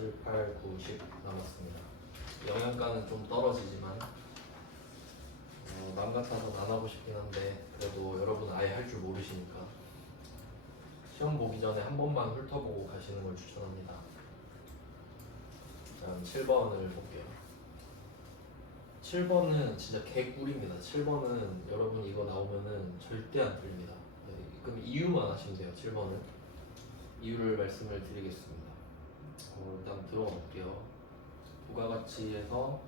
7, 8, 9, 10 남았습니다. 영양가는 좀 떨어지지만 남 같아서 안 하고 싶긴 한데 그래도 여러분 아예 할 줄 모르시니까 시험 보기 전에 한 번만 훑어보고 가시는 걸 추천합니다. 다음 7번을 볼게요. 7번은 진짜 개꿀입니다. 7번은 여러분 이거 나오면은 절대 안 틀립니다. 그럼 이유만 하시면 돼요. 7번은 이유를 말씀을 드리겠습니다. 일단 들어가 볼게요. 부가가치에서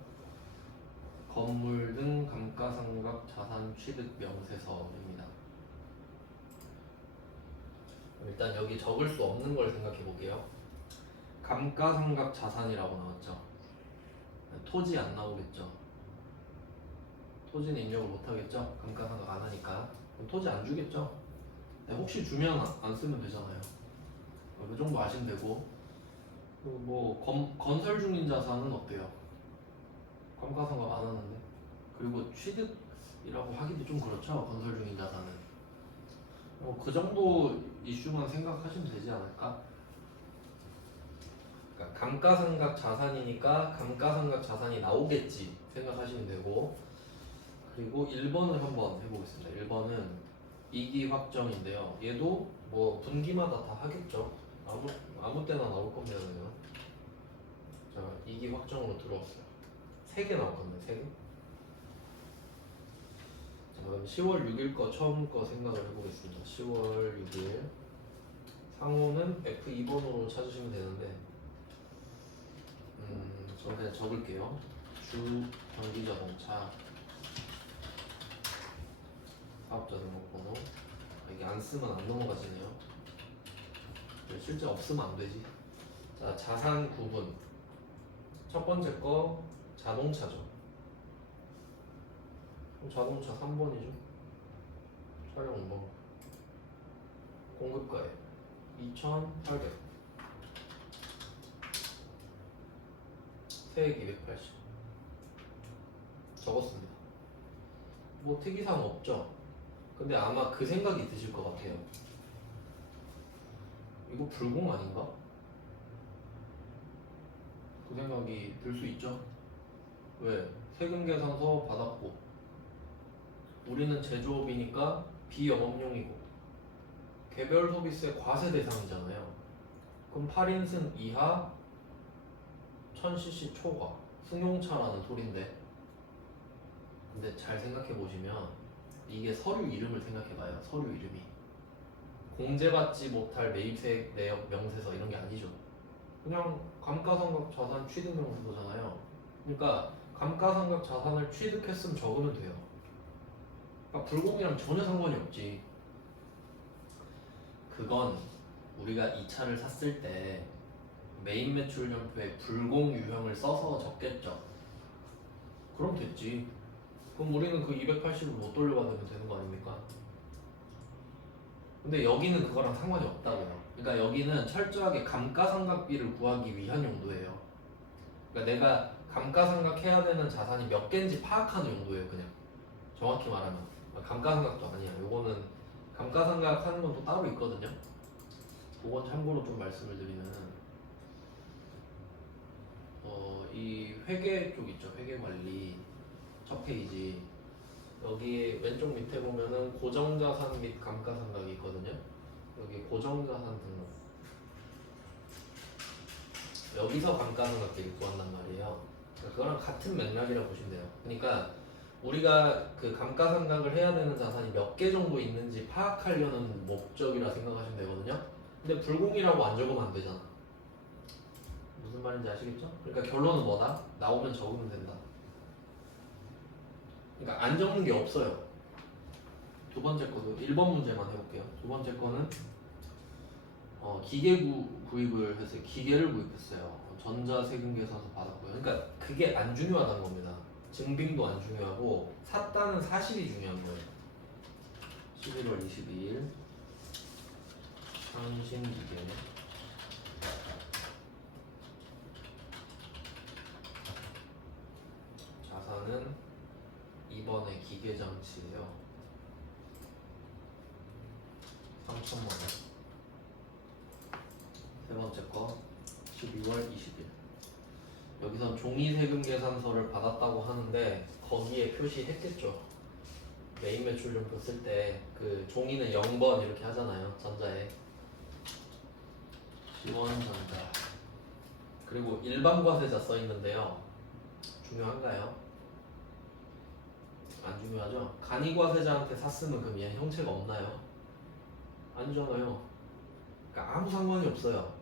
건물 등 감가상각 자산 취득 명세서입니다. 일단 여기 적을 수 없는 걸 생각해 볼게요. 감가상각 자산이라고 나왔죠. 토지 안 나오겠죠. 토지는 입력을 못 하겠죠. 감가상각 안 하니까. 그럼 토지 안 주겠죠. 혹시 주면 안 쓰면 되잖아요. 그 정도 아시면 되고. 그리고 뭐 건설 중인 자산은 어때요? 감가상각 안 하는데. 그리고 취득이라고 하기도 좀 그렇죠. 건설 중인 자산은. 그 정도 이슈만 생각하시면 되지 않을까? 그러니까 감가상각 자산이니까 감가상각 자산이 나오겠지 생각하시면 되고. 그리고 1번을 한번 해보겠습니다. 1번은 이기 확정인데요. 얘도 뭐 분기마다 다 하겠죠. 아무 때나 나올 겁니다. 그냥. 자, 이기 확정으로 들어왔어요. 3개 나올 겁니다. 3개. 자, 그럼 10월 6일 거 처음 거 생각을 해보겠습니다. 10월 6일 상호는 F2번으로 찾으시면 되는데 저는 그냥 적을게요. 주 전기자동차 사업자 등록번호. 이게 안 쓰면 안 넘어가지네요. 실제 없으면 안 되지. 자, 자산 구분. 첫 번째 거 자동차죠. 그럼 자동차 3번이죠. 촬영번. 공급가액 2,800. 세액 280. 적었습니다. 뭐 특이사항 없죠. 근데 아마 그 생각이 드실 것 같아요. 이거 불공 아닌가? 그 생각이 들 수 있죠. 왜? 세금 계산서 받았고 우리는 제조업이니까 비영업용이고 개별 소비세 과세 대상이잖아요. 그럼 8인승 이하 1000cc 초과 승용차라는 소린데, 근데 잘 생각해 보시면 이게 서류 이름을 생각해 봐요. 서류 이름이 공제받지 못할 매입세액 내역 명세서 이런 게 아니죠. 그냥 감가상각 자산 취득 명세서잖아요. 그러니까 감가상각 자산을 취득했으면 적으면 돼요. 그러니까 불공이랑 전혀 상관이 없지. 그건 우리가 이 차를 샀을 때 메인 매출연표에 불공 유형을 써서 적겠죠. 그럼 됐지. 그럼 우리는 그 280을 못 돌려받으면 되는 거 아닙니까? 근데 여기는 그거랑 상관이 없다고요. 그러니까 여기는 철저하게 감가상각비를 구하기 위한 용도예요. 그러니까 내가 감가상각해야 되는 자산이 몇 개인지 파악하는 용도예요. 그냥 정확히 말하면 감가상각도 아니야. 요거는 감가상각하는 건 또 따로 있거든요. 그건 참고로 좀 말씀을 드리면은 이 회계 쪽 있죠. 회계관리 첫 페이지 여기 왼쪽 밑에 보면은 고정자산 및 감가상각이 있거든요. 여기 고정자산 등록 여기서 감가상각비를 구한단 말이에요. 그거랑 같은 맥락이라고 보시면 돼요. 그러니까 우리가 그 감가상각을 해야 되는 자산이 몇 개 정도 있는지 파악하려는 목적이라 생각하시면 되거든요. 근데 불공이라고 안 적으면 안 되잖아. 무슨 말인지 아시겠죠? 그러니까 결론은 뭐다? 나오면 적으면 된다. 그러니까 안 적는 게 없어요. 두 번째 거도 1번 문제만 해볼게요. 두 번째 거는 기계 구입을 해서 기계를 구입했어요. 전자세금 계산서 받았고요. 그러니까 그게 안 중요하다는 겁니다. 증빙도 안 중요하고 샀다는 사실이 중요한 거예요. 11월 22일 상신기계 자산은 2번의 기계장치예요. 3,000만 원. 세 번째 거 12월 20일. 여기선 종이 세금 계산서를 받았다고 하는데 거기에 표시했겠죠. 메인 매출점표 쓸 때 그 종이는 0번 이렇게 하잖아요. 전자에. 지원전자. 그리고 일반 과세자 써 있는데요. 중요한가요? 안 중요하죠? 간이 과세자한테 샀으면 그럼 얘는 형체가 없나요? 아니잖아요. 그러니까 아무 상관이 없어요.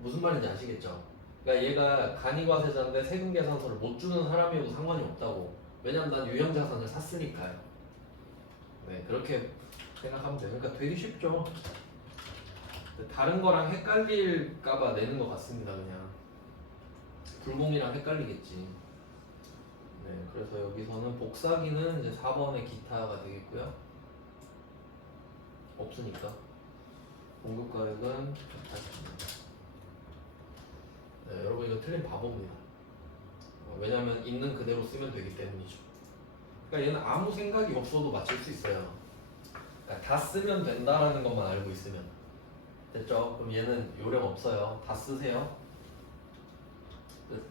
무슨 말인지 아시겠죠? 그러니까 얘가 간이 과세자인데 세금 계산서를 못 주는 사람이어도 상관이 없다고. 왜냐면 난 유형자산을 샀으니까요. 네, 그렇게 생각하면 돼요. 그러니까 되게 쉽죠. 다른 거랑 헷갈릴까봐 내는 것 같습니다. 그냥 불공이랑 헷갈리겠지. 네, 그래서 여기서는 복사기는 이제 4번의 기타가 되겠고요. 없으니까 공급가액은 180입니다. 네, 여러분 이거 틀린 바보입니다. 왜냐하면 있는 그대로 쓰면 되기 때문이죠. 그러니까 얘는 아무 생각이 없어도 맞출 수 있어요. 그러니까 다 쓰면 된다라는 것만 알고 있으면 됐죠? 그럼 얘는 요령 없어요. 다 쓰세요. 끝.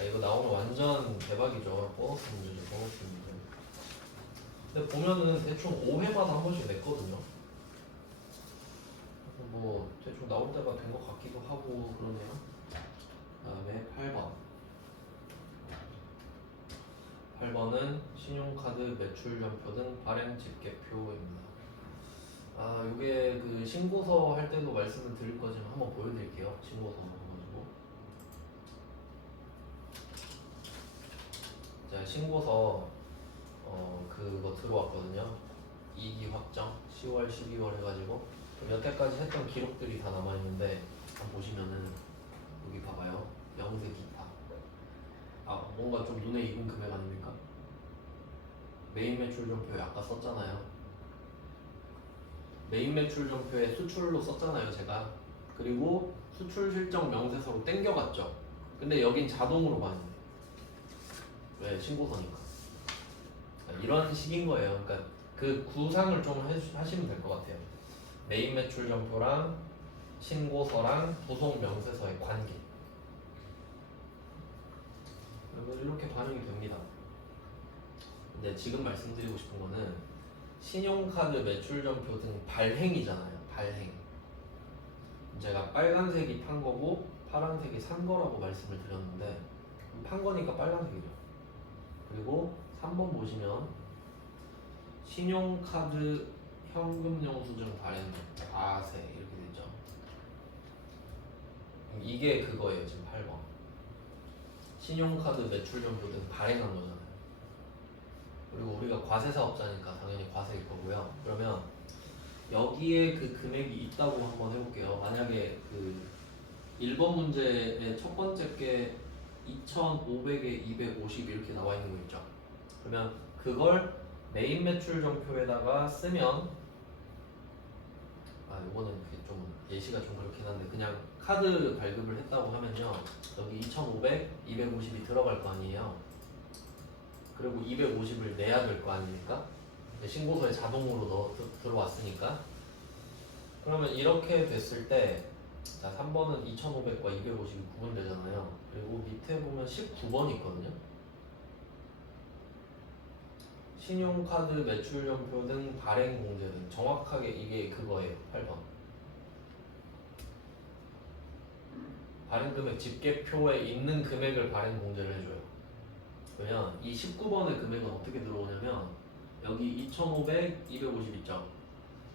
이거 나오면 완전 대박이죠. 보너스 문제죠. 보너스 문제. 근데 보면은 대충 5회마다 한 번씩 냈거든요. 뭐 대충 나올 때가 된 것 같기도 하고 그러네요. 그다음에 8번. 8번은 신용카드 매출점표 등 발행 집계표입니다. 아, 요게 그 신고서 할 때도 말씀을 드릴 거지만 한번 보여드릴게요. 신고서 가지고. 자, 신고서 그거 들어왔거든요. 2기 확정 10월, 12월 해가지고 여태까지 했던 기록들이 다 남아 있는데 한번 보시면은 여기 봐봐요. 영세 기타. 아, 뭔가 좀 눈에 익은 금액 아닙니까? 메인 매출점표에 아까 썼잖아요. 메인 매출점표에 수출로 썼잖아요, 제가. 그리고 수출 실적 명세서로 땡겨갔죠. 근데 여긴 자동으로 반영돼. 왜? 신고서니까. 이런 식인 거예요. 그러니까 그 구상을 좀 하시면 될 것 같아요. 메인 매출점표랑 신고서랑 부속 명세서의 관계. 그러면 이렇게 반영이 됩니다. 근데 지금 말씀드리고 싶은 거는 신용카드 매출점표 등 발행이잖아요. 발행. 제가 빨간색이 판 거고 파란색이 산 거라고 말씀을 드렸는데 판 거니까 빨간색이죠. 그리고 3번 보시면 신용카드 현금 영수증 발행 과세 이렇게 되죠. 이게 그거예요. 지금 8번. 신용카드 매출점표 등 발행한 거잖아요. 그리고 우리가 과세사업자니까 당연히 과세일 거고요. 그러면 여기에 그 금액이 있다고 한번 해볼게요. 만약에 그 1번 문제의 첫 번째 게 2,500에 250 이렇게 나와 있는 거 있죠. 그러면 그걸 메인 매출점표에다가 쓰면 이거는 좀 예시가 좀 그렇긴 한데 그냥 카드 발급을 했다고 하면요. 여기 2,500, 250이 들어갈 거 아니에요. 그리고 250을 내야 될 거 아닙니까? 신고서에 자동으로 들어왔으니까. 그러면 이렇게 됐을 때 자, 3번은 2,500과 250이 구분되잖아요. 그리고 밑에 보면 19번이 있거든요. 신용카드 매출점표 등 발행 공제 등 정확하게 이게 그거예요. 8번. 발행 금액 집계표에 있는 금액을 발행 공제를 해줘요. 그러면 이 19번의 금액은 어떻게 들어오냐면 여기 2,500, 250 있죠.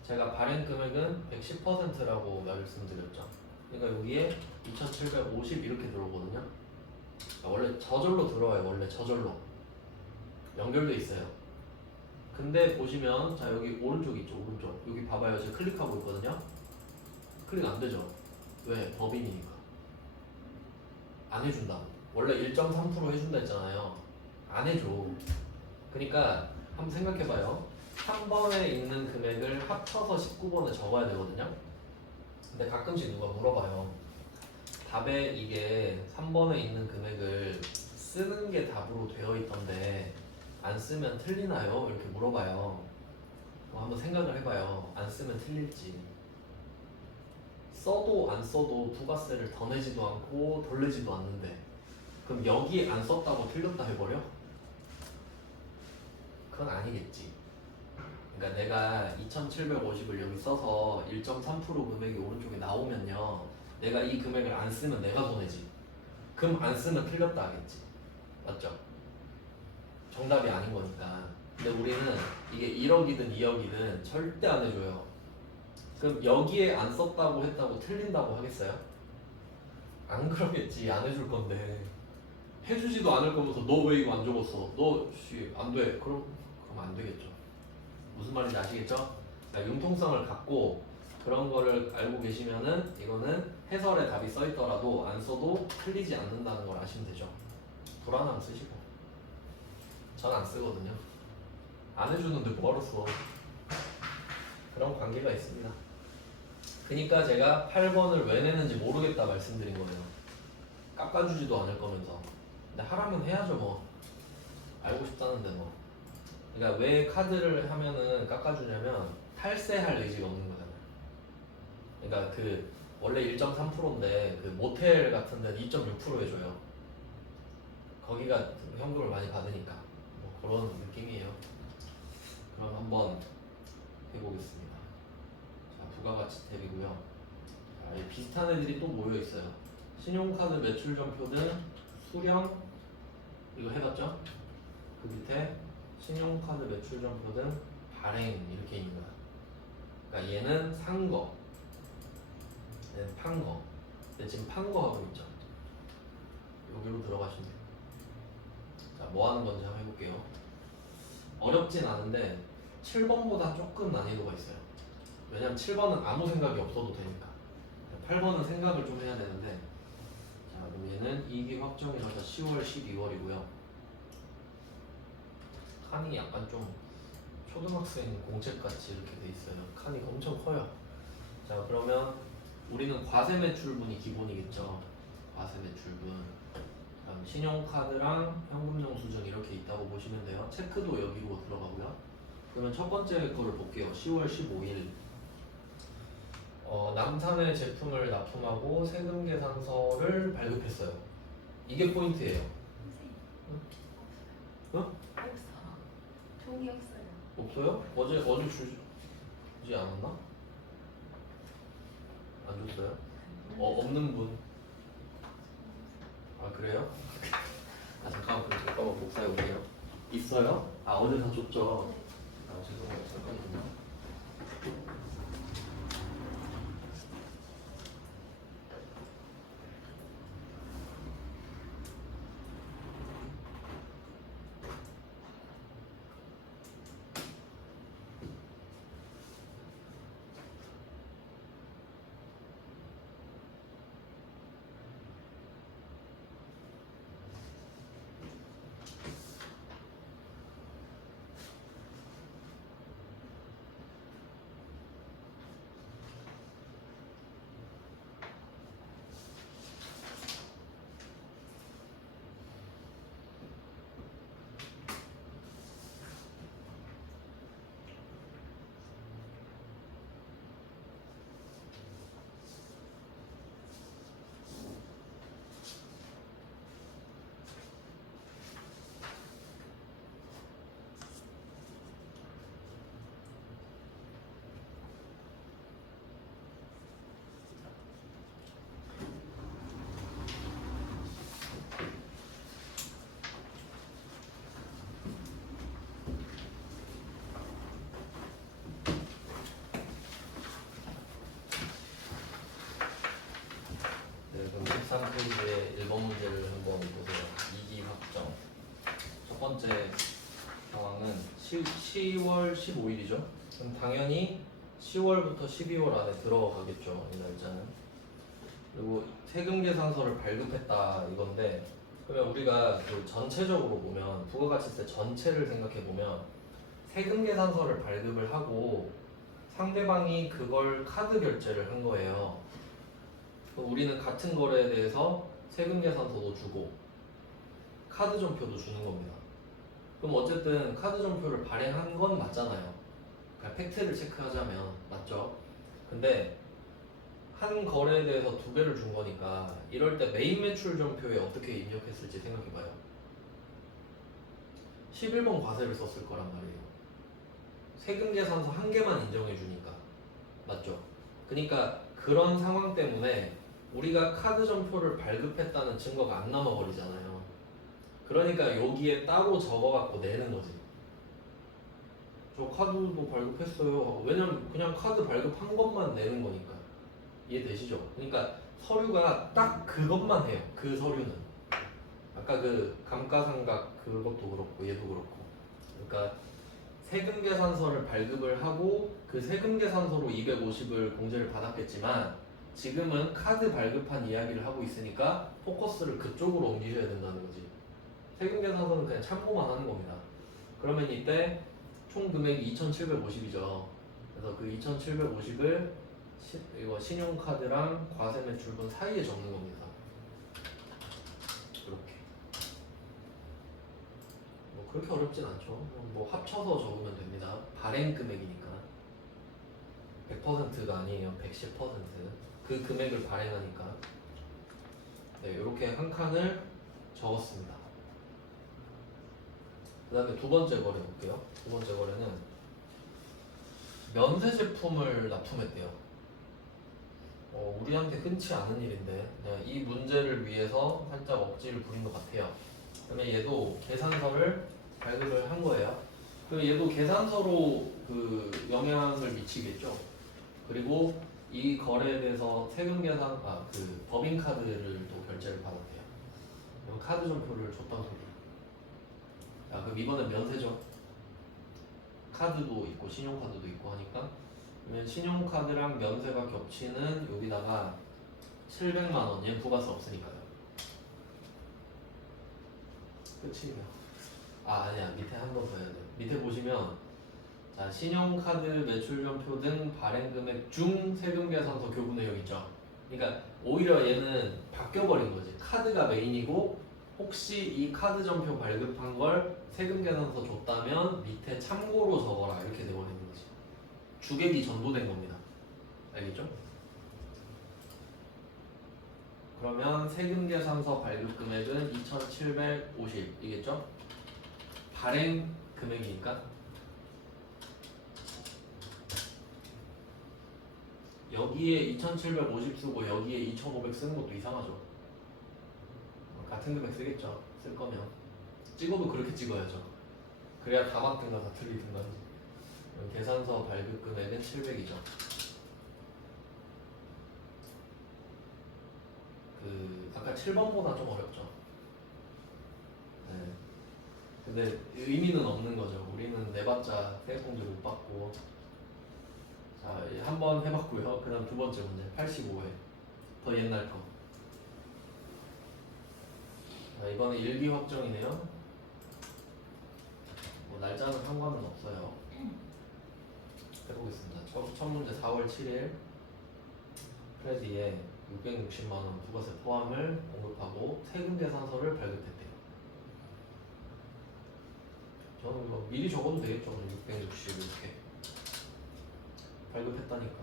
제가 발행 금액은 110%라고 말씀드렸죠. 그러니까 여기에 2,750 이렇게 들어오거든요. 원래 저절로 들어와요. 원래 저절로 연결돼 있어요. 근데 보시면 자 여기 오른쪽 있죠. 오른쪽 여기 봐봐요. 제가 클릭하고 있거든요. 클릭 안 되죠. 왜? 법인이니까 안 해준다고. 원래 1.3% 해준다 했잖아요. 안 해줘. 그러니까 한번 생각해봐요. 3번에 있는 금액을 합쳐서 19번에 적어야 되거든요. 근데 가끔씩 누가 물어봐요. 답에 이게 3번에 있는 금액을 쓰는 게 답으로 되어 있던데 안 쓰면 틀리나요? 이렇게 물어봐요. 한번 생각을 해봐요. 안 쓰면 틀릴지. 써도 안 써도 부가세를 더 내지도 않고 덜 내지도 않는데 그럼 여기 안 썼다고 틀렸다 해버려? 그건 아니겠지. 그러니까 내가 2,750을 여기 써서 1.3% 금액이 오른쪽에 나오면요 내가 이 금액을 안 쓰면 내가 손해지. 그럼 안 쓰면 틀렸다 하겠지. 맞죠? 정답이 아닌 거니까. 근데 우리는 이게 1억이든 2억이든 절대 안 해줘요. 그럼 여기에 안 썼다고 했다고 틀린다고 하겠어요? 안 그러겠지. 안 해줄 건데 해주지도 않을 거면서 너 왜 이거 안 적었어? 너 씨 안 돼. 그럼 안 되겠죠. 무슨 말인지 아시겠죠? 그러니까 융통성을 갖고 그런 거를 알고 계시면은 이거는 해설에 답이 써 있더라도 안 써도 틀리지 않는다는 걸 아시면 되죠. 불안하면 쓰시고. 전 안 쓰거든요. 안 해주는데 뭐하러 써? 그런 관계가 있습니다. 그러니까 제가 8번을 왜 내는지 모르겠다 말씀드린 거예요. 깎아주지도 않을 거면서. 근데 하라면 해야죠 뭐. 알고 싶다는데 뭐. 그러니까 왜 카드를 하면은 깎아주냐면 탈세할 의지가 없는 거잖아요. 그러니까 그 원래 1.3%인데 그 모텔 같은 데는 2.6% 해줘요. 거기가 현금을 많이 받으니까 뭐 그런 느낌이에요. 그럼 한번 해보겠습니다. 자, 부가가치 탭이고요. 자, 비슷한 애들이 또 모여 있어요. 신용카드 매출 전표는 수령 이거 해봤죠? 그 밑에 신용카드 매출 전표는 발행 이렇게 있는 거야. 그러니까 얘는 산 거, 얘는 판 거. 근데 지금 판 거 하고 있죠. 여기로 들어가시면 돼요. 자, 뭐 하는 건지 한번 해볼게요. 어렵진 않은데 7번보다 조금 난이도가 있어요. 왜냐면 7번은 아무 생각이 없어도 되니까. 8번은 생각을 좀 해야 되는데. 자, 그럼 얘는 이기 확정이라서 10월, 12월이고요. 칸이 약간 좀 초등학생 공책같이 이렇게 돼 있어요. 칸이 엄청 커요. 자, 그러면 우리는 과세 매출분이 기본이겠죠. 과세 매출분. 다음 신용카드랑 현금 영수증 이렇게 있다고 보시면 돼요. 체크도 여기로 들어가고요. 그러면 첫 번째 거를 볼게요. 10월 15일. 남산의 제품을 납품하고 세금 계산서를 발급했어요. 이게 포인트예요. 응? 없어. 종이 없어요. 없어요? 어제 주지 않았나? 안 줬어요? 없는 분. 아 그래요? 아 잠깐만 복사해 올게요. 있어요? 아 어제 다 줬죠. 아 죄송해요. 잠깐만요. 네, 그럼 13페이지의 1번 문제를 한번 보세요. 2기 확정. 첫 번째 상황은 10월 15일이죠. 그럼 당연히 10월부터 12월 안에 들어가겠죠. 이 날짜는. 그리고 세금 계산서를 발급했다 이건데 그러면 우리가 그 전체적으로 보면 부가가치세 전체를 생각해 보면 세금 계산서를 발급을 하고 상대방이 그걸 카드 결제를 한 거예요. 그럼 우리는 같은 거래에 대해서 세금 계산서도 주고 카드 전표도 주는 겁니다. 그럼 어쨌든 카드 전표를 발행한 건 맞잖아요. 그러니까 팩트를 체크하자면 맞죠? 근데 한 거래에 대해서 두 배를 준 거니까 이럴 때 메인 매출 전표에 어떻게 입력했을지 생각해봐요. 11번 과세를 썼을 거란 말이에요. 세금 계산서 한 개만 인정해 주니까. 맞죠? 그러니까 그런 상황 때문에 우리가 카드 전표를 발급했다는 증거가 안 남아 버리잖아요. 그러니까 여기에 따로 적어갖고 내는 거지. 저 카드도 발급했어요. 왜냐면 그냥 카드 발급한 것만 내는 거니까. 이해되시죠? 그러니까 서류가 딱 그것만 해요. 그 서류는. 아까 그 감가상각 그것도 그렇고 얘도 그렇고. 그러니까 세금 계산서를 발급을 하고 그 세금 계산서로 250을 공제를 받았겠지만 지금은 카드 발급한 이야기를 하고 있으니까 포커스를 그쪽으로 옮기셔야 된다는 거지. 세금 계산서는 그냥 참고만 하는 겁니다. 그러면 이때 총 금액이 2,750이죠. 그래서 그 2,750을 이거 신용카드랑 과세 매출분 사이에 적는 겁니다. 이렇게. 뭐 그렇게 어렵진 않죠. 뭐 합쳐서 적으면 됩니다. 발행 금액이니까 100%가 아니에요. 110%. 그 금액을 발행하니까. 네, 이렇게 한 칸을 적었습니다. 그 다음에 두 번째 거래 볼게요. 두 번째 거래는 면세 제품을 납품했대요. 우리한테 흔치 않은 일인데 그냥 이 문제를 위해서 살짝 억지를 부린 것 같아요. 그러면 얘도 계산서를 발급을 한 거예요. 그리고 얘도 계산서로 그 영향을 미치겠죠. 그리고 이 거래에 대해서 세금 계산, 그 법인카드를 또 결제를 받았대요. 그럼 카드 점표를 줬던 소리. 자, 그럼 이번엔 면세죠. 카드도 있고 신용카드도 있고 하니까 그러면 신용카드랑 면세가 겹치는 여기다가 700만 원, 얘는 부가세 없으니까요. 끝이에요. 아니야, 밑에 한 번 더 해야 돼. 밑에 보시면 자, 신용카드 매출전표 등 발행금액 중 세금계산서 교부 내용 있죠. 그러니까 오히려 얘는 바뀌어버린 거지. 카드가 메인이고 혹시 이 카드 전표 발급한 걸 세금계산서 줬다면 밑에 참고로 적어라 이렇게 돼버리는 거지. 주객이 전도된 겁니다. 알겠죠? 그러면 세금계산서 발급금액은 2,750이겠죠? 발행 금액이니까 여기에 2,750 쓰고 여기에 2,500 쓰는 것도 이상하죠. 같은 금액 쓰겠죠. 쓸 거면 찍어도 그렇게 찍어야죠. 그래야 다 맞든가 다 틀리든가. 계산서 발급 금액은 700이죠. 그 아까 7번보다 좀 어렵죠. 네. 근데 의미는 없는 거죠. 우리는 내봤자 세액공제 못 받고. 자, 한 번 해봤고요. 그 다음 두 번째 문제 85회 더 옛날 거. 자, 이번에 일기 확정이네요. 뭐 날짜는 상관은 없어요. 해보겠습니다. 첫 문제 4월 7일 크레디에 660만원 부가세 포함을 공급하고 세금 계산서를 발급했대요. 저는 이거 미리 적어도 되겠죠. 660 이렇게 발급했다니까.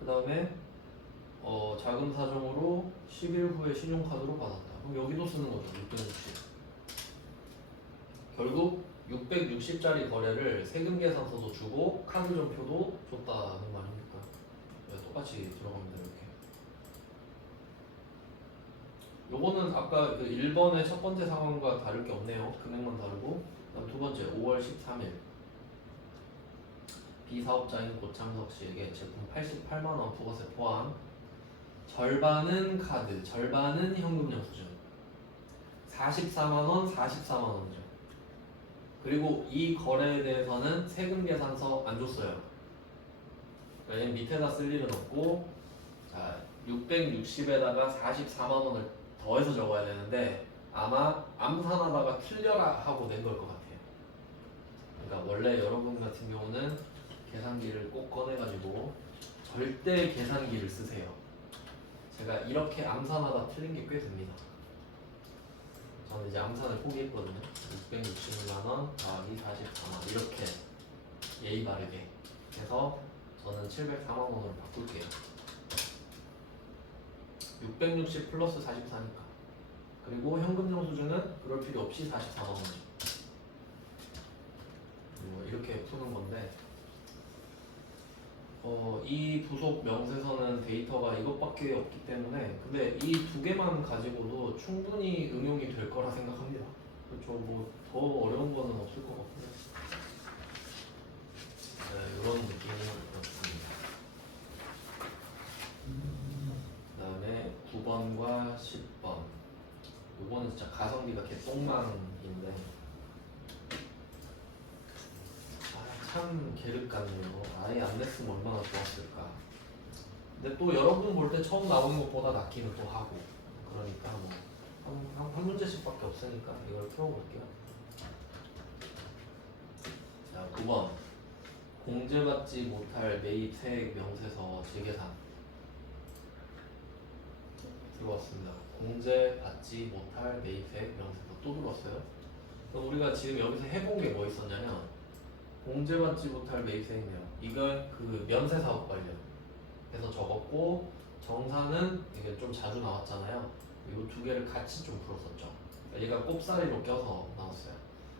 그 다음에 자금 사정으로 10일 후에 신용카드로 받았다. 그럼 여기도 쓰는 거죠. 660. 결국 660짜리 거래를 세금 계산서도 주고 카드 전표도 줬다는 말입니까? 네, 똑같이 들어갑니다. 이렇게. 요거는 아까 그 1번의 첫 번째 상황과 다를 게 없네요. 금액만 다르고. 그다음 두 번째 5월 13일 비사업자인 고창석 씨에게 제품 88만 원 부가세 포함 절반은 카드, 절반은 현금 영수증 44만 원, 44만 원이죠. 그리고 이 거래에 대해서는 세금 계산서 안 줬어요. 그러니까 밑에다 쓸 일은 없고, 자 660에다가 44만 원을 더해서 적어야 되는데 아마 암산하다가 틀려라 하고 낸 걸 것 같아요. 그러니까 원래 여러분 같은 경우는 계산기를 꼭 꺼내가지고 절대 계산기를 쓰세요. 제가 이렇게 암산하다 틀린 게 꽤 됩니다. 저는 이제 암산을 포기했거든요. 660만 원 더하기 44만 원 이렇게 예의 바르게 해서 저는 704만 원으로 바꿀게요. 660 플러스 44니까. 그리고 현금 영수증은 그럴 필요 없이 44만 원이죠. 이렇게 푸는 건데, 이 부속 명세서는 데이터가 이것밖에 없기 때문에, 근데 이 두 개만 가지고도 충분히 응용이 될 거라 생각합니다. 그렇죠. 뭐 더 어려운 거는 없을 것 같고요. 네, 이런 느낌을 넣습니다. 그 다음에 9번과 10번. 이거는 진짜 가성비가 개똥망인데, 참 계륵 같네요. 아예 안 냈으면 얼마나 좋았을까. 근데 또 여러분 볼 때 처음 나오는 것보다 낫기는 또 하고, 그러니까 뭐 한 문제씩밖에 없으니까 이걸 풀어볼게요. 자, 9번 공제받지 못할 매입 세액 명세서 재계산 들어왔습니다. 공제받지 못할 매입 세액 명세서 또 들어왔어요. 그럼 우리가 지금 여기서 해본 게 뭐 있었냐면, 공제받지 못할 매입 세액 내용, 이걸 그 면세사업 관련 해서 적었고, 정사는 이게 좀 자주 나왔잖아요. 이 두 개를 같이 좀 풀었었죠. 얘가 꼽사리로 껴서 나왔어요.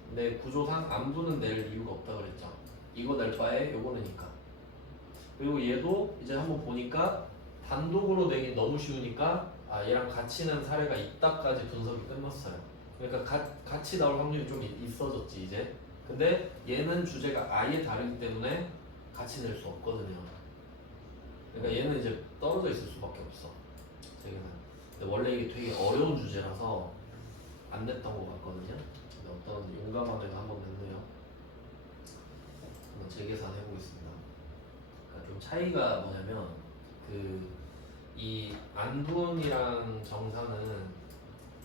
근데 구조상 안부는 낼 이유가 없다 그랬죠. 이거 낼 바에 요거 내니까. 그리고 얘도 이제 한번 보니까 단독으로 내기 너무 쉬우니까 얘랑 같이 낸 사례가 있다까지 분석이 끝났어요. 그러니까 같이 나올 확률이 좀 있어졌지 이제. 근데 얘는 주제가 아예 다르기 때문에 같이 낼 수 없거든요. 그러니까 얘는 이제 떨어져 있을 수밖에 없어. 근데 원래 이게 되게 어려운 주제라서 안 냈던 것 같거든요. 근데 어떤 용감한 애가 한번 냈네요. 한번 재계산 해보겠습니다. 그러니까 좀 차이가 뭐냐면, 이 안분이랑 정사는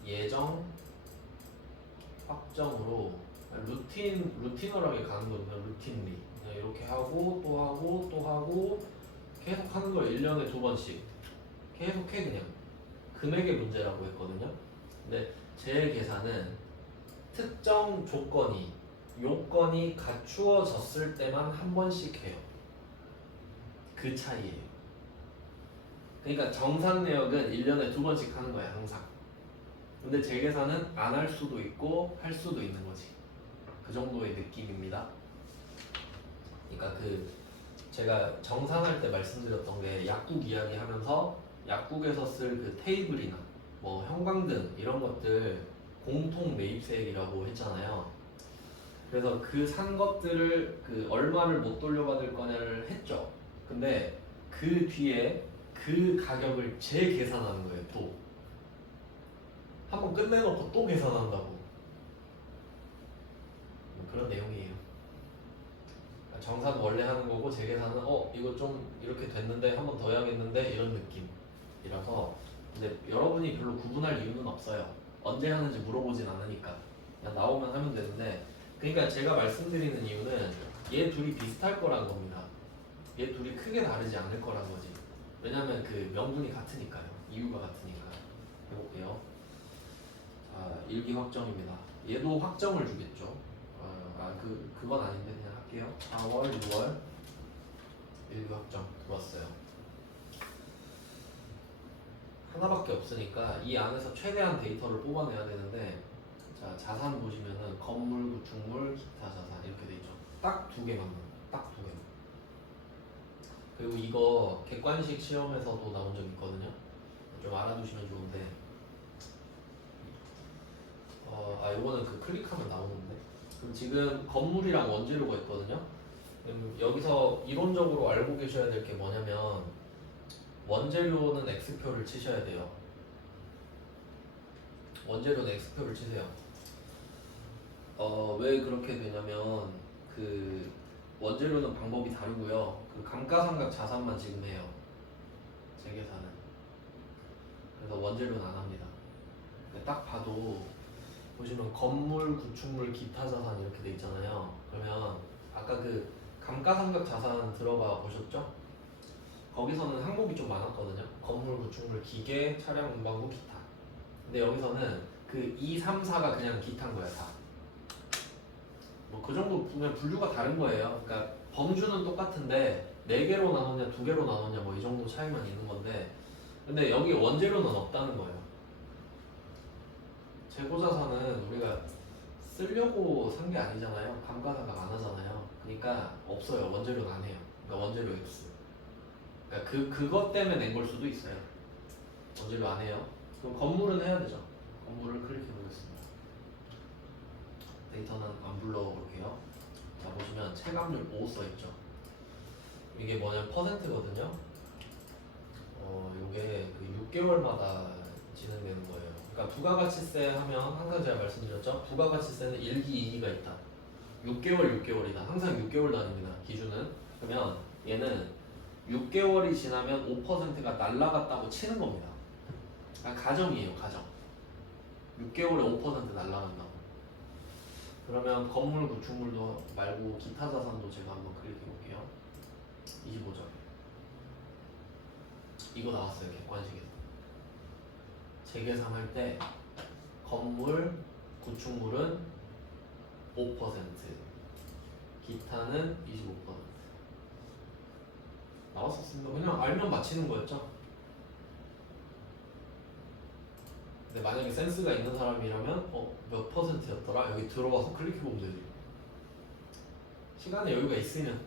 예정, 확정으로 루티너하게 가는 거거든요. 루틴리. 그냥 이렇게 하고 또 하고 또 하고 계속 하는 걸 1년에 2번씩 계속 해. 그냥 금액의 문제라고 했거든요. 근데 제 계산은 특정 요건이 갖추어졌을 때만 한 번씩 해요. 그 차이예요. 그러니까 정산 내역은 1년에 2번씩 하는 거야 항상. 근데 제 계산은 안 할 수도 있고 할 수도 있는 거지. 그 정도의 느낌입니다. 그러니까 제가 정산할 때 말씀드렸던 게, 약국 이야기 하면서 약국에서 쓸 그 테이블이나 뭐 형광등 이런 것들 공통 매입세액이라고 했잖아요. 그래서 그 산 것들을 얼마를 못 돌려받을 거냐를 했죠. 근데 그 뒤에 그 가격을 재계산하는 거예요. 또 한번 끝내놓고 또 계산한다고. 뭐 그런 내용이에요. 정산 원래 하는 거고 재계산은 이거 좀 이렇게 됐는데 한 번 더 해야겠는데 이런 느낌이라서. 근데 여러분이 별로 구분할 이유는 없어요. 언제 하는지 물어보진 않으니까 그냥 나오면 하면 되는데, 그러니까 제가 말씀드리는 이유는 얘 둘이 비슷할 거란 겁니다. 얘 둘이 크게 다르지 않을 거란 거지. 왜냐면 그 명분이 같으니까요. 이유가 같으니까. 해볼게요. 자, 일기 확정입니다. 얘도 확정을 주겠죠. 그건 아닌데 그냥 할게요. 4월, 6월 일기 확정 들어왔어요. 하나밖에 없으니까 이 안에서 최대한 데이터를 뽑아내야 되는데, 자, 자산 보시면은 건물, 구축물, 기타 자산 이렇게 돼 있죠. 딱 두 개만 나와요. 딱 두 개만. 그리고 이거 객관식 시험에서도 나온 적 있거든요. 좀 알아두시면 좋은데, 이거는 클릭하면 나오는데, 그럼 지금 건물이랑 원재료가 있거든요. 여기서 이론적으로 알고 계셔야 될 게 뭐냐면, 원재료는 X표를 치셔야 돼요. 원재료는 X표를 치세요. 왜 그렇게 되냐면, 원재료는 방법이 다르고요. 감가상각 자산만 지금 해요. 재계산은. 그래서 원재료는 안 합니다. 딱 봐도 보시면 건물, 구축물, 기타 자산 이렇게 돼 있잖아요. 그러면 아까 감가상각 자산 들어가 보셨죠? 거기서는 항목이 좀 많았거든요. 건물, 구축물, 기계, 차량, 문방구, 기타. 근데 여기서는 2, 3, 4가 그냥 기타인 거야 다. 뭐 그 정도 보면 분류가 다른 거예요. 그러니까 범주는 똑같은데 4개로 나눴냐 2개로 나눴냐 뭐 이 정도 차이만 있는 건데, 근데 여기 원재료는 없다는 거예요. 재고자산은 우리가 쓰려고 산 게 아니잖아요. 감가상각 안 하잖아요. 그러니까 없어요. 원재료는 안 해요. 그러니까 원재료 X. 그러니까 그것 때문에 낸 걸 수도 있어요. 원재료 안 해요. 그럼 건물은 해야 되죠. 건물을 클릭해 보겠습니다. 데이터는 안 불러볼게요. 자, 보시면 체감률 5 써있죠. 이게 뭐냐면 퍼센트거든요. 요게 그 6개월마다 진행되는 거예요. 그러니까 부가가치세 하면 항상 제가 말씀드렸죠. 부가가치세는 1기, 2기가 있다. 6개월, 6개월이다. 항상 6개월 단위입니다. 기준은. 그러면 얘는 6개월이 지나면 5%가 날라갔다고 치는 겁니다. 그러니까 가정이에요, 가정. 6개월에 5% 날라간다고. 그러면 건물, 구축물도 말고 기타 자산도 제가 한번 클릭해 볼게요. 25점. 이거 나왔어요, 객관식에서. 재계산할 때 건물, 구축물은 5%, 기타는 25%. 나왔었습니다. 그냥 알면 맞히는 거였죠. 근데 만약에 센스가 있는 사람이라면 몇 퍼센트였더라? 여기 들어와서 클릭해보면 되지. 시간에 여유가 있으면.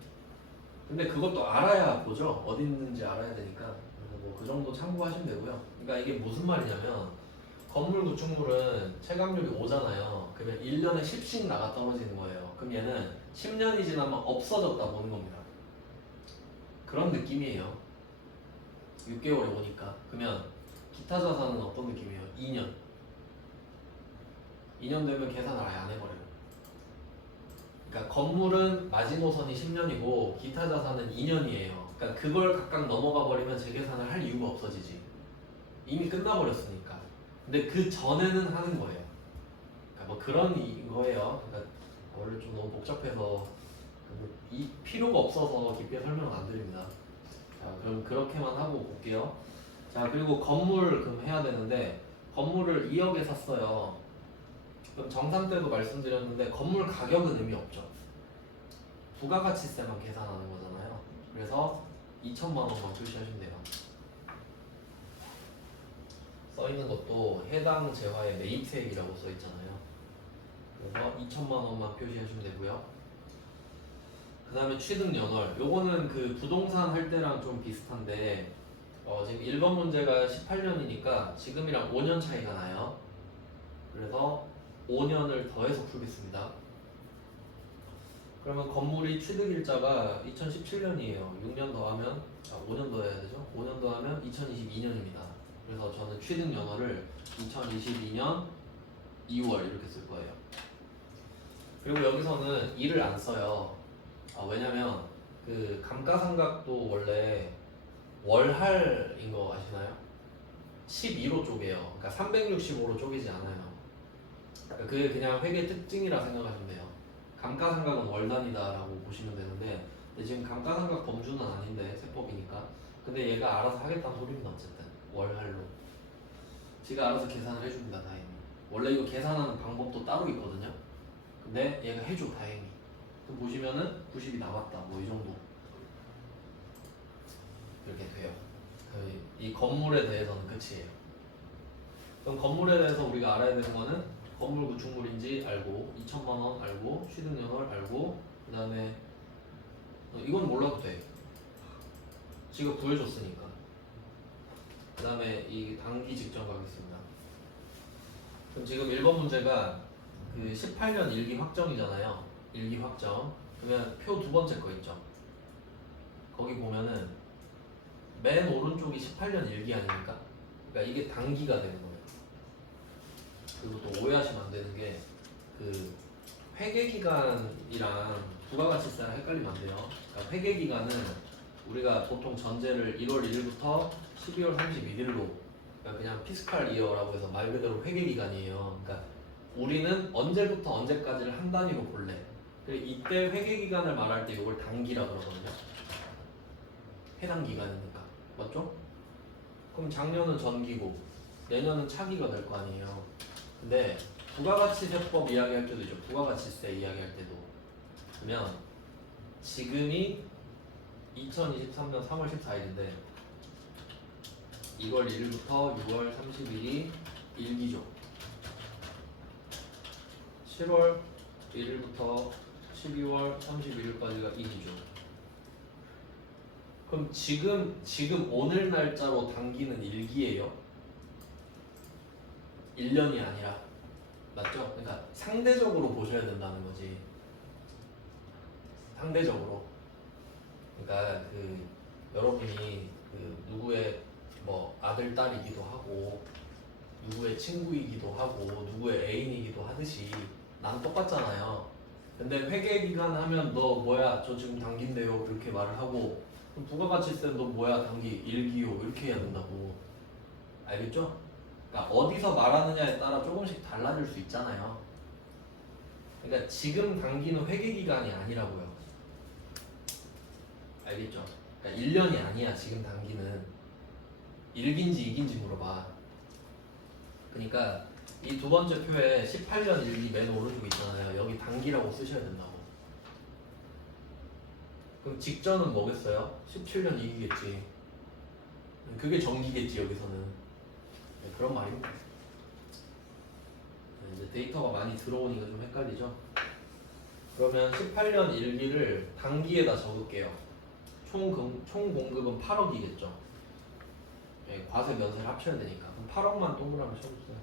근데 그것도 알아야 보죠. 어디 있는지 알아야 되니까. 뭐 그 정도 참고하시면 되고요. 그러니까 이게 무슨 말이냐면 건물 구축물은 체감률이 5잖아요. 그러면 1년에 10씩 나가 떨어지는 거예요. 그럼 얘는 10년이 지나면 없어졌다 보는 겁니다. 그런 느낌이에요. 6개월에 오니까. 그러면 기타 자산은 어떤 느낌이에요? 2년. 2년 되면 계산을 아예 안 해버려요. 그러니까 건물은 마지노선이 10년이고 기타 자산은 2년이에요. 그러니까 그걸 각각 넘어가 버리면 재계산을 할 이유가 없어지지. 이미 끝나버렸으니까. 근데 그 전에는 하는 거예요. 그러니까 뭐 그런 거예요. 그러니까 원래 좀 너무 복잡해서 이 필요가 없어서 깊게 설명을 안 드립니다. 자, 그럼 그렇게만 하고 볼게요. 자, 그리고 건물 그럼 해야 되는데 건물을 2억에 샀어요. 그럼 정산 때도 말씀드렸는데 건물 가격은 의미 없죠. 부가가치세만 계산하는 거잖아요. 그래서 2천만 원만 표시하시면 돼요. 써 있는 것도 해당 재화의 매입세액이라고 써 있잖아요. 그래서 2천만 원만 표시하시면 되고요. 그 다음에 취득 연월. 요거는 그 부동산 할 때랑 좀 비슷한데 지금 1번 문제가 18년이니까 지금이랑 5년 차이가 나요. 그래서 5년을 더해서 풀겠습니다. 그러면 건물이 취득일자가 2017년이에요. 6년 더하면 5년 더 해야 되죠? 5년 더하면 2022년입니다. 그래서 저는 취득 연월을 2022년 2월 이렇게 쓸 거예요. 그리고 여기서는 일을 안 써요. 왜냐면 그 감가상각도 원래 월할인 거 아시나요? 12로 쪼개요. 그러니까 365로 쪼개지 않아요. 그러니까 그게 그냥 회계 특징이라 생각하시면 돼요. 감가상각은 월 단위다라고 보시면 되는데, 근데 지금 감가상각 범주는 아닌데 세법이니까. 근데 얘가 알아서 하겠다는 소리입니다. 어쨌든 월할로 지가 알아서 계산을 해줍니다. 다행히. 원래 이거 계산하는 방법도 따로 있거든요. 근데 얘가 해줘 다행히. 그럼 보시면은 90이 남았다. 뭐 이 정도 이렇게 돼요. 이 건물에 대해서는 끝이에요. 그럼 건물에 대해서 우리가 알아야 되는 거는 건물 구축물인지 알고 2천만 원 알고 취득연월 알고 그 다음에 이건 몰라도 돼. 지금 구해줬으니까. 그 다음에 이 단기 직전 가겠습니다. 그럼 지금 1번 문제가 그 18년 일기 확정이잖아요. 일기 확정. 그러면 표 두 번째 거 있죠. 거기 보면은 맨 오른쪽이 18년 일기 아닙니까? 그러니까 이게 단기가 되는 거예요. 그리고 또 오해하시면 안 되는 게 그 회계기간이랑 부가가치세랑 헷갈리면 안 돼요. 그러니까 회계기간은 우리가 보통 전제를 1월 1일부터 12월 31일로 그냥 피스칼 이어라고 해서 말 그대로 회계기간이에요. 그러니까 우리는 언제부터 언제까지를 한 단위로 볼래. 그리고 이때 회계기간을 말할 때 이걸 단기라 그러거든요. 해당 기간이니까. 맞죠? 그럼 작년은 전기고 내년은 차기가 될 거 아니에요. 근데 부가가치세법 이야기할 때도 있죠. 부가가치세 이야기할 때도. 그러면 지금이 2023년 3월 14일인데 이월 1일부터 6월 30일이 1기죠. 7월 1일부터 12월 31일까지가 2기죠. 그럼 지금 오늘 날짜로 당기는 1기예요. 1년이 아니라. 맞죠? 그러니까 상대적으로 보셔야 된다는 거지. 상대적으로. 그러니까 그 여러분이 그 누구의 뭐 아들 딸이기도 하고 누구의 친구이기도 하고 누구의 애인이기도 하듯이 난 똑같잖아요. 근데 회계 기간 하면 너 뭐야 저 지금 당긴대요 이렇게 말을 하고 그럼 부가가치세는 너 뭐야 당기 1기요 이렇게 해야 된다고. 알겠죠? 그러니까 어디서 말하느냐에 따라 조금씩 달라질 수 있잖아요. 그러니까 지금 당기는 회계 기간이 아니라고요. 알겠죠? 그러니까 1년이 아니야 지금 당기는. 1기인지 2기인지 물어봐. 그러니까 이 두 번째 표에 18년 1기 맨 오른쪽에 있잖아요. 여기 당기라고 쓰셔야 된다고. 그럼 직전은 뭐겠어요? 17년 2기겠지. 그게 정기겠지 여기서는. 네, 그런 말입니다. 네, 이제 데이터가 많이 들어오니까 좀 헷갈리죠? 그러면 18년 1기를 단기에다 적을게요. 총 공급은 8억이겠죠. 네, 과세 면세를 합쳐야 되니까. 그럼 8억만 동그라미 쳐주세요.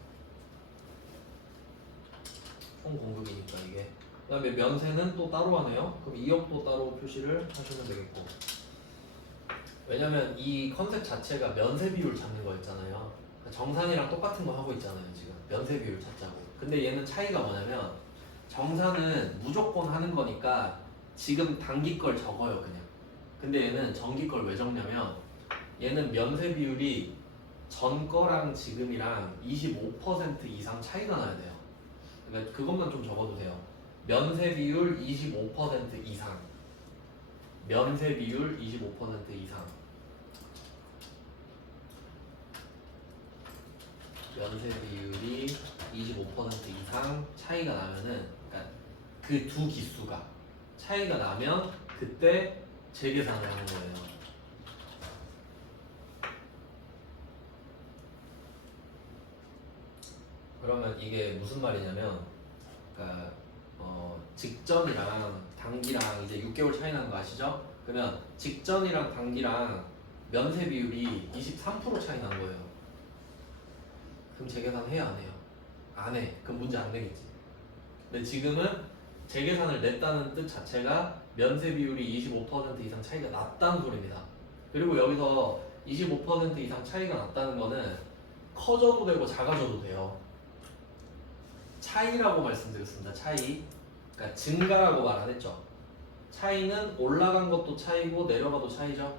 총 공급이니까 이게. 그 다음에 면세는 또 따로 하네요. 그럼 2억도 따로 표시를 하시면 되겠고. 왜냐면 이 컨셉 자체가 면세 비율 찾는 거였잖아요. 정산이랑 똑같은 거 하고 있잖아요 지금. 면세 비율 찾자고. 근데 얘는 차이가 뭐냐면 정산은 무조건 하는 거니까 지금 단기 걸 적어요 그냥. 근데 얘는 정기 걸 왜 적냐면 얘는 면세 비율이 전 거랑 지금이랑 25% 이상 차이가 나야 돼요. 그러니까 그것만 좀 적어두세요. 면세 비율 25% 이상. 면세 비율 25% 이상. 면세 비율이 25% 이상 차이가 나면은, 그러니까 그 두 기수가 차이가 나면 그때 재계산을 하는 거예요. 그러면 이게 무슨 말이냐면, 그러니까 직전이랑 단기랑 이제 6개월 차이 나는 거 아시죠? 그러면 직전이랑 단기랑 면세 비율이 23% 차이 난 거예요. 그럼 재계산 해야 안 해요? 안 해. 그럼 문제 안 되겠지. 근데 지금은 재계산을 냈다는 뜻 자체가 면세 비율이 25% 이상 차이가 났다는 소리입니다. 그리고 여기서 25% 이상 차이가 났다는 거는 커져도 되고 작아져도 돼요. 차이라고 말씀드렸습니다. 차이. 그러니까 증가라고 말 안 했죠. 차이는 올라간 것도 차이고 내려가도 차이죠.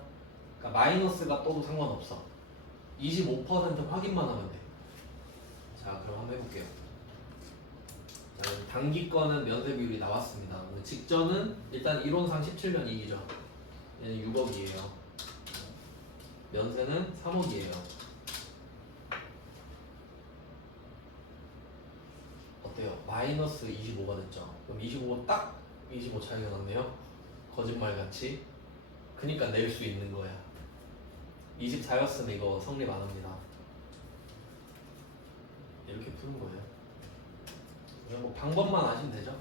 그러니까 마이너스가 떠도 상관없어. 25% 확인만 하면 돼. 자, 그럼 한번 해볼게요. 자, 단기 거는 면세 비율이 나왔습니다. 직전은 일단 이론상 17년 2기죠. 얘는 6억이에요. 면세는 3억이에요. 어때요? 마이너스 25가 됐죠. 그럼 25 딱 25 차이가 났네요. 거짓말같이. 그니까 낼 수 있는 거야. 24였으면 이거 성립 안 합니다. 이렇게 푸는 거예요. 그냥 뭐 방법만 아시면 되죠.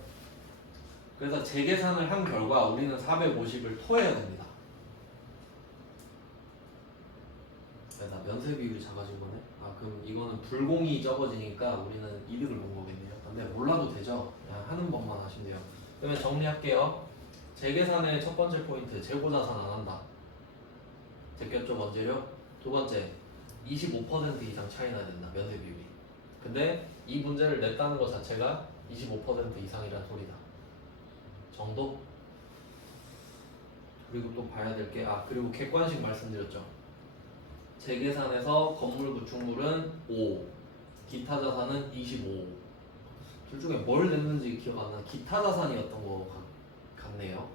그래서 재계산을 한 결과 우리는 450을 토해야 됩니다. 나 면세 비율이 작아진 거네. 아, 그럼 이거는 불공이 적어지니까 우리는 이득을 본 거겠네요. 근데 몰라도 되죠. 그냥 하는 법만 하시면 돼요. 그러면 정리할게요. 재계산의 첫 번째 포인트, 재고자산 안 한다. 제꼈죠, 원재료? 두 번째, 25% 이상 차이 나야 된다, 면세 비율이. 근데 이 문제를 냈다는 것 자체가 25% 이상이란 소리다. 정도? 그리고 또 봐야 될 게, 그리고 객관식 말씀드렸죠. 재계산에서 건물 구축물은 5, 기타 자산은 25. 둘 중에 뭘 냈는지 기억 안 나. 기타 자산이었던 거 같네요.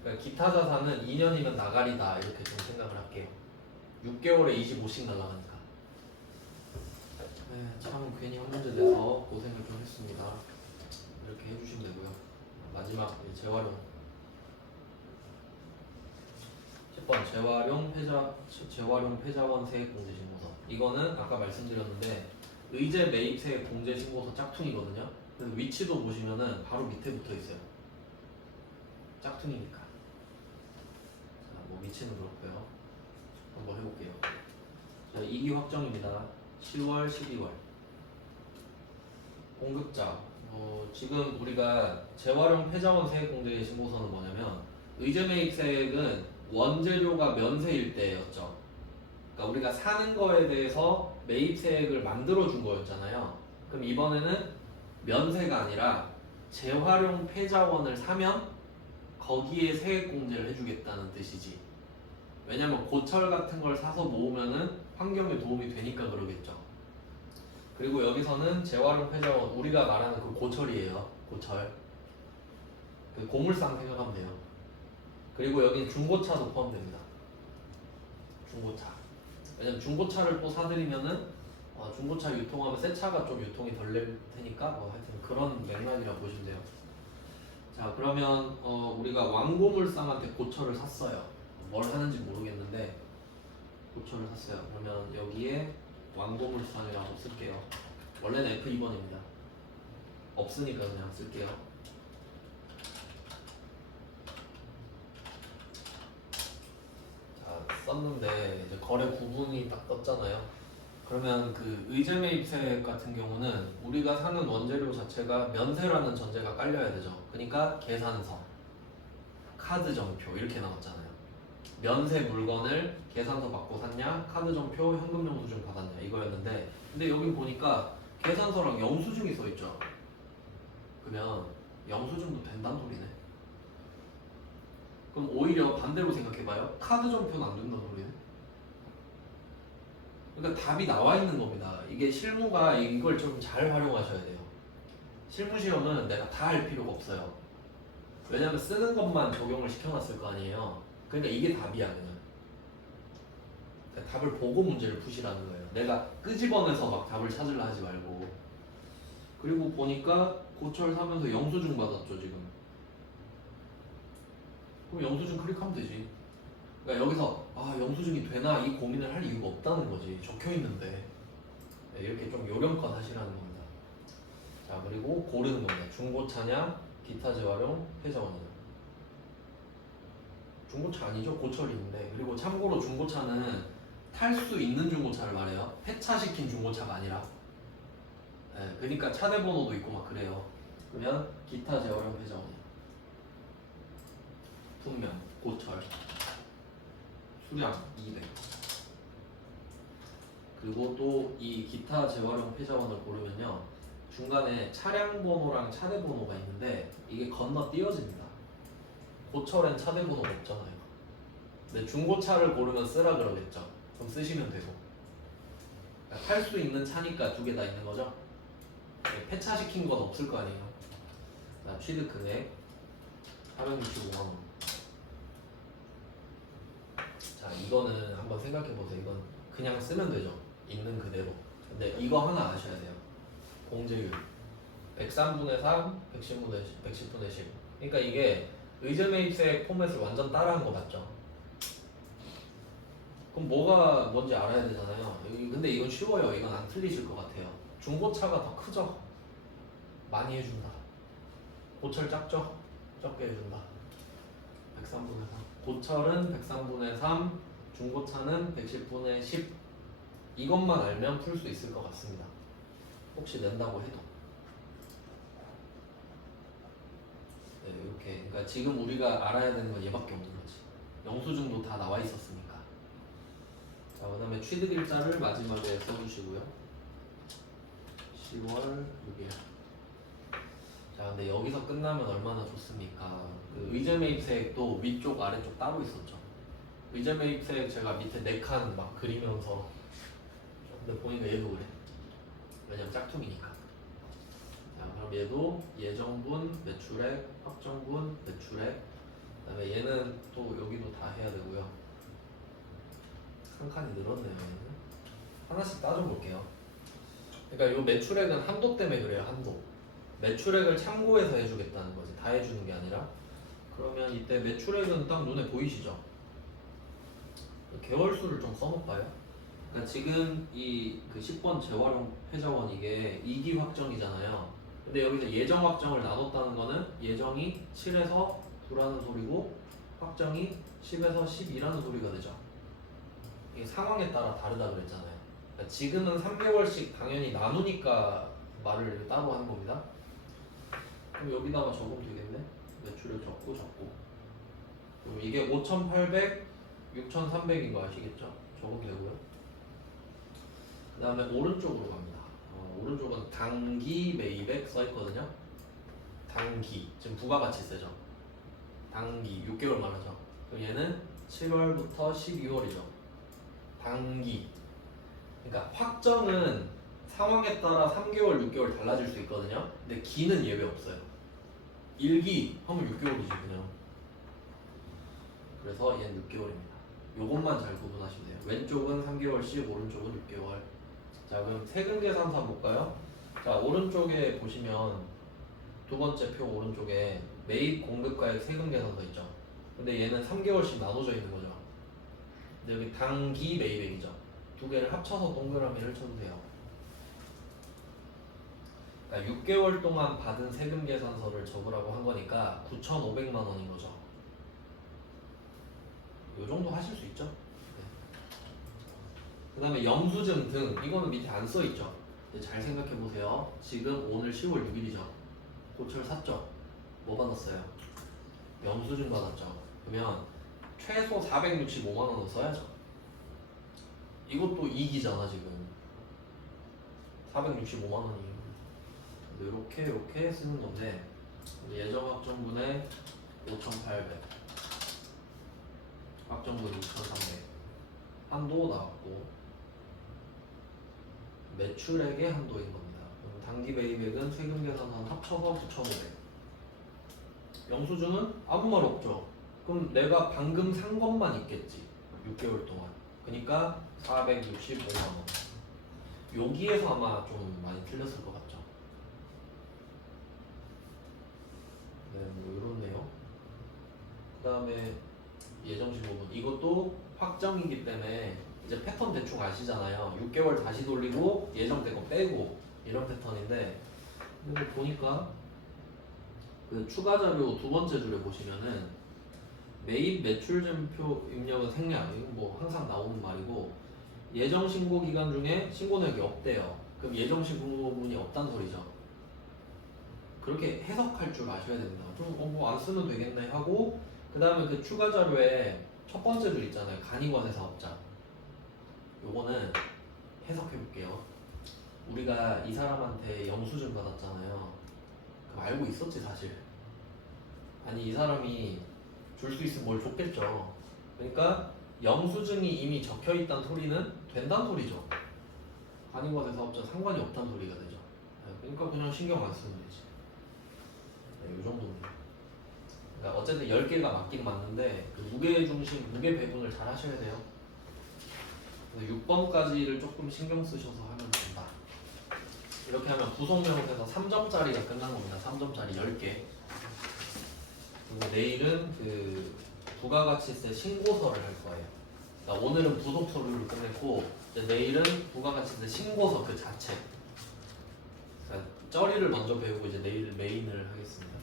그러니까 기타 자산은 2년이면 나가리다 이렇게 좀 생각을 할게요. 6개월에 25씩 날라가니까. 참 괜히 한 문제 내서 고생을 좀 했습니다. 이렇게 해주시면 되고요. 마지막 재활용. 10번 재활용 폐자원 세액 공제 신고서. 이거는 아까 말씀드렸는데 의제 매입 세액 공제 신고서 짝퉁이거든요. 그래서 위치도 보시면은 바로 밑에 붙어 있어요. 짝퉁이니까. 자, 뭐 위치는 그렇고요. 한번 해볼게요. 자, 2기 확정입니다. 10월, 12월. 공급자. 지금 우리가 재활용 폐자원 세액 공제 신고서는 뭐냐면 의제 매입 세액은 원재료가 면세일 때였죠. 그러니까 우리가 사는 거에 대해서 매입 세액을 만들어 준 거였잖아요. 그럼 이번에는 면세가 아니라 재활용 폐자원을 사면 거기에 세액 공제를 해주겠다는 뜻이지. 왜냐면 고철 같은 걸 사서 모으면은 환경에 도움이 되니까 그러겠죠. 그리고 여기서는 재활용 폐자원, 우리가 말하는 그 고철이에요. 고철. 그 고물상 생각하면 돼요. 그리고 여기는 중고차도 포함됩니다. 중고차. 왜냐면 중고차를 또 사드리면은 중고차 유통하면 새 차가 좀 유통이 덜 될 테니까 하여튼 그런 맥락이라 보시면 돼요. 자, 그러면 우리가 왕고물상한테 고철을 샀어요. 뭘 하는지 모르겠는데 고철을 샀어요. 그러면 여기에 왕고물상이라고 쓸게요. 원래는 F2번입니다. 없으니까 그냥 쓸게요. 자, 썼는데 이제 거래 구분이 딱 떴잖아요. 그러면 그 의제 매입세 같은 경우는 우리가 사는 원재료 자체가 면세라는 전제가 깔려야 되죠. 그러니까 계산서, 카드 정표 이렇게 나왔잖아요. 면세 물건을 계산서 받고 샀냐, 카드 정표, 현금 영수증 받았냐 이거였는데, 근데 여기 보니까 계산서랑 영수증이 써 있죠. 그러면 영수증도 된다는 소리네. 그럼 오히려 반대로 생각해봐요. 카드 정표는 안 된다는 소리네. 그러니까 답이 나와 있는 겁니다. 이게 실무가 이걸 좀 잘 활용하셔야 돼요. 실무 시험은 내가 다 할 필요가 없어요. 왜냐면 쓰는 것만 적용을 시켜놨을 거 아니에요. 그러니까 이게 답이야 그냥. 그러니까 답을 보고 문제를 푸시라는 거예요. 내가 끄집어내서 막 답을 찾으려 하지 말고. 그리고 보니까 고철 사면서 영수증 받았죠 지금. 그럼 영수증 클릭하면 되지. 그러니까 여기서 영수증이 되나 이 고민을 할 이유가 없다는 거지. 적혀 있는데. 네, 이렇게 좀 요령껏 하시라는 겁니다. 자, 그리고 고르는 겁니다. 중고차냐, 기타 재활용, 폐자원이냐. 중고차 아니죠? 고철인데. 그리고 참고로 중고차는 탈 수 있는 중고차를 말해요. 폐차시킨 중고차가 아니라. 네, 그러니까 차대 번호도 있고 막 그래요. 그러면 기타 재활용 폐자원이야. 분명, 고철. 수량 200. 그리고 또 이 기타 재활용 폐자원을 고르면요 중간에 차량 번호랑 차대 번호가 있는데 이게 건너뛰어집니다. 고철엔 차대 번호가 없잖아요. 근데 중고차를 고르면 쓰라 그러겠죠. 그럼 쓰시면 되고. 탈 수 있는 차니까 두 개 다 있는 거죠. 폐차시킨 건 없을 거 아니에요. 자, 취득 금액 465만 원. 자, 이거는 한번 생각해 보세요. 이건 그냥 쓰면 되죠. 있는 그대로. 근데 이거 하나 아셔야 돼요. 공제율 103분의 3, 110분의 10. 그러니까 이게 의제 매입세 포맷을 완전 따라한 거 맞죠? 그럼 뭐가 뭔지 알아야 되잖아요. 근데 이건 쉬워요. 이건 안 틀리실 것 같아요. 중고차가 더 크죠? 많이 해준다. 고철 작죠? 적게 해준다. 103분의 3. 고철은 103분의 3, 중고차는 110분의 10. 이것만 알면 풀 수 있을 것 같습니다. 혹시 낸다고 해도. 네, 이렇게. 그러니까 지금 우리가 알아야 되는 건 얘밖에 없는 거지. 영수증도 다 나와 있었으니까. 자, 그 다음에 취득일자를 마지막에 써주시고요. 10월 6일. 자, 근데 여기서 끝나면 얼마나 좋습니까? 그 의제 매입세액도 위쪽 아래쪽 따로 있었죠. 의제 매입세액 제가 밑에 4칸 막 그리면서. 근데 보니까 얘도 그래. 왜냐면 짝퉁이니까. 자, 그럼 얘도 예정분, 매출액, 확정분, 매출액. 그다음에 얘는 또 여기도 다 해야 되고요. 한 칸이 늘었네요. 얘는. 하나씩 따져볼게요. 그러니까 이 매출액은 한도 때문에 그래요. 한도. 매출액을 참고해서 해주겠다는 거지. 다 해주는 게 아니라. 그러면 이때 매출액은 딱 눈에 보이시죠? 개월수를 좀 써볼까요? 그러니까 지금 이 그 10번 재활용 회자원 이게 2기 확정이잖아요. 근데 여기서 예정 확정을 나눴다는 거는 예정이 7에서 9라는 소리고 확정이 10에서 12라는 소리가 되죠. 이게 상황에 따라 다르다 그랬잖아요. 그러니까 지금은 3개월씩 당연히 나누니까 말을 따로 하는 겁니다. 그럼 여기다가 적으면 되겠네. 매출을 적고 그럼 이게 5,800, 6,300인 거 아시겠죠? 적으면 되고요. 그 다음에 오른쪽으로 갑니다. 오른쪽은 당기 매입액 써있거든요. 당기 지금 부가가치세죠. 당기 6개월 말하죠. 그럼 얘는 7월부터 12월이죠. 당기. 그러니까 확정은 상황에 따라 3개월, 6개월 달라질 수 있거든요. 근데 기는 예외 없어요. 1기 하면 6개월이지 그냥. 그래서 얘는 6개월입니다. 요것만 잘 구분하시면 돼요. 왼쪽은 3개월씩, 오른쪽은 6개월. 자, 그럼 세금 계산서 한번 볼까요? 자, 오른쪽에 보시면 두 번째 표 오른쪽에 매입 공급가액 세금 계산서 있죠. 근데 얘는 3개월씩 나눠져 있는 거죠. 근데 여기 당기 매입액이죠. 두 개를 합쳐서 동그라미를 쳐주세요. 그러니까 6개월 동안 받은 세금 계산서를 적으라고 한 거니까 9,500만 원인 거죠. 요 정도 하실 수 있죠. 네. 그 다음에 영수증 등 이거는 밑에 안 써있죠. 잘 생각해 보세요. 지금 오늘 10월 6일이죠. 고철 샀죠. 뭐 받았어요? 영수증 받았죠. 그러면 최소 465만 원은 써야죠. 이것도 2기잖아 지금. 465만 원이. 이렇게 쓰는 건데 예정 확정분에 5,800, 확정분 6,300 한도 나왔고 매출액의 한도인 겁니다. 그럼 당기 매입액은 세금 계산한 합쳐서 9,500. 영수증은 아무 말 없죠. 그럼 내가 방금 산 것만 있겠지. 6개월 동안. 그러니까 465만 원. 여기에서 아마 좀 많이 틀렸을 것 같죠. 네, 뭐 이렇네요. 그 다음에 예정시 부분. 이것도 확정이기 때문에 이제 패턴 대충 아시잖아요. 6개월 다시 돌리고 예정된 거 빼고 이런 패턴인데 근데 보니까 그 추가 자료 두 번째 줄에 보시면은 매입 매출점표 입력은 생략. 이건 뭐 항상 나오는 말이고 예정 신고 기간 중에 신고 내역이 없대요. 그럼 예정 신고문이 없다는 소리죠. 그렇게 해석할 줄 아셔야 됩니다. 좀 뭐 안 쓰면 되겠네 하고 그 다음에 그 추가 자료에 첫 번째 줄 있잖아요. 간이관의 사업자. 요거는 해석해 볼게요. 우리가 이 사람한테 영수증 받았잖아요. 그럼 알고 있었지 사실. 아니 이 사람이 줄 수 있으면 뭘 줬겠죠. 그러니까 영수증이 이미 적혀 있다는 소리는 된다는 소리죠. 간이관의 사업자 상관이 없다는 소리가 되죠. 그러니까 그냥 신경 안 쓰면 되지. 네, 이 정도입니다. 그러니까 어쨌든 10개가 맞긴 맞는데 그 무게 중심, 무게 배분을 잘 하셔야 돼요. 6번까지를 조금 신경 쓰셔서 하면 된다. 이렇게 하면 부속명에서 3점짜리가 끝난 겁니다. 3점짜리 10개. 그리고 내일은 그 부가가치세 신고서를 할 거예요. 그러니까 오늘은 부속 서류를 끝냈고 이제 내일은 부가가치세 신고서 그 자체. 그러니까 쩌리를 먼저 배우고 이제 내일 메인을 하겠습니다.